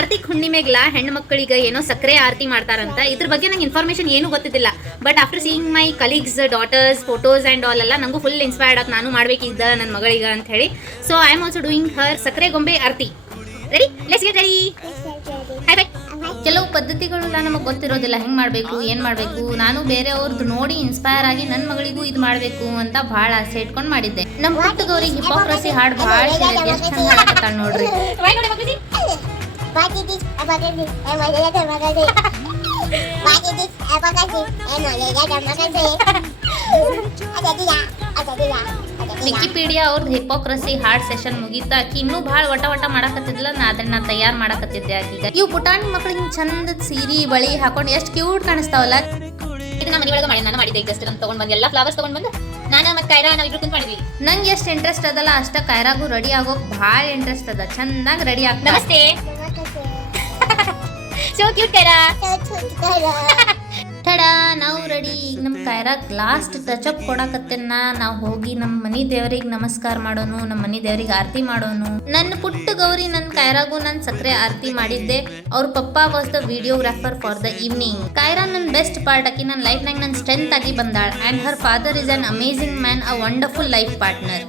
ಕಾರ್ತಿಕ್ ಹುಣ್ಣಿಮೆಗ್ಲ ಹೆಣ್ಣು ಮಕ್ಕಳಿಗೆ ಏನೋ ಸಕ್ಕರೆ ಆರತಿ ಮಾಡ್ತಾರಂತ. ಇದ್ರ ಬಗ್ಗೆ ನಂಗೆ ಇನ್ಫಾರ್ಮೇಶನ್ ಏನು ಗೊತ್ತಿದ್ದಿಲ್ಲ. But after seeing my colleagues daughters photos and all ಎಲ್ಲ ನಂಗೂ ಫುಲ್ ಇನ್ಸ್ಪೈರ್ಡ್ ಆಗಿ ನಾನು ಮಾಡ್ಬೇಕಿದ್ದ ನನ್ನ ಮಗಳಿಗೆ ಅಂತ ಹೇಳಿ. So I am also doing her ಸಕ್ಕರೆ ಗೊಂಬೆ ಆರತಿ. Ready, let's get ready. Hi bye. ಕೆಲವು ಪದ್ಧತಿಗಳೆಲ್ಲ ನಮಗೆ ಗೊತ್ತಿರೋದಿಲ್ಲ, ಹೆಂಗೆ ಮಾಡಬೇಕು ಏನು ಮಾಡಬೇಕು. ನಾನು ಬೇರೆಯವ್ರದ್ದು ನೋಡಿ ಇನ್ಸ್ಪೈರ್ ಆಗಿ ನನ್ನ ಮಗಳಿಗೂ ಇದು ಮಾಡಬೇಕು ಅಂತ ಭಾಳ ಆಸೆ ಇಟ್ಕೊಂಡು ಮಾಡಿದ್ದೆ. ನಮ್ಮ ಹುಟ್ಟದವ್ರಿಗೆ ಹಿಪೋಕ್ರಸಿ ಹಾಡು ಭಾಳ ಹೇಳಿದ್ದೆ, ಎಷ್ಟು ಚಂದ ಹಾಡ್ತಾಳೆ ನೋಡ್ರಿ. ವಿಕಿಪೀಡಿಯಾ ಅವ್ರದ್ದು ಹಿಪೋಕ್ರಸಿ ಹಾರ್ಡ್ ಸೆಷನ್ ಮುಗೀತಾ ಆಕಿ ಇನ್ನೂ ಭಾಳ ವಟ ಮಾಡಕತ್ತಿದ್ಲ. ಅದನ್ನ ತಯಾರು ಮಾಡಕತ್ತಿದ್ದೆ ಆಕೀಗ. ಇವು ಪುಟಾಣಿ ಮಕ್ಳು ಹಿಂಗೆ ಚಂದ ಸೀರೆ ಬಳಿ ಹಾಕೊಂಡು ಎಷ್ಟು ಕ್ಯೂಟ್ ಕಾಣಿಸ್ತಾವಲ್ಲ. ಇದು ನಮ್ಮ ಮನೆ ಒಳಗೆ ಮಾಡಿ ನಾನು ಮಾಡಿದ್ದೆ. ಈಗ ಅಷ್ಟು ತಗೊಂಡ್ ಬಂದು ಎಲ್ಲ ಫ್ಲವರ್ಸ್ ತಗೊಂಡ್ ಬಂದು ನಾನು ಮತ್ತೆ ಕೈರಾ ನಾವು ಇಬ್ರು ಕುಂತ ಮಾಡಿದ್ವಿ. ನಂಗೆ ಎಷ್ಟು ಇಂಟ್ರೆಸ್ಟ್ ಅದಲ್ಲ ಅಷ್ಟ ಕೈರಾಗೂ ರೆಡಿ ಆಗೋಕ್ ಭಾಳ ಇಂಟ್ರೆಸ್ಟ್ ಅದ. ಚಂದಾಗಿ ರೆಡಿ ಆಗ. ನಮಸ್ತೆ. So cute Kaira. ತಡ ನಾವು ರೆಡಿ. ನಮ್ಮ ಕೈರಾಗ್ ಲಾಸ್ಟ್ ಟಚಪ್ ಕೊಡಕತ್ತೇನ. ನಾವು ಹೋಗಿ ನಮ್ಮ ಮನಿ ದೇವರಿಗೆ ನಮಸ್ಕಾರ ಮಾಡೋನು, ನಮ್ಮ ಮನಿ ದೇವರಿಗೆ ಆರತಿ ಮಾಡೋನು. ನನ್ನ ಪುಟ್ಟ ಗೌರಿ ನನ್ನ ಕೈರಾಗೂ ನಾನು ಸಕ್ಕರೆ ಆರತಿ ಮಾಡಿದ್ದೆ. ಅವ್ರ ಪಪ್ಪಾ was the videographer for the evening. Kaira ನನ್ನ ಬೆಸ್ಟ್ ಪಾರ್ಟ್. ಆಕಿ ನನ್ನ ಲೈಫ್ನಾಗ ನನ್ನ ಸ್ಟ್ರೆಂತ್ ಆಗಿ ಬಂದಾಳ. And her father is an amazing man, a wonderful life partner.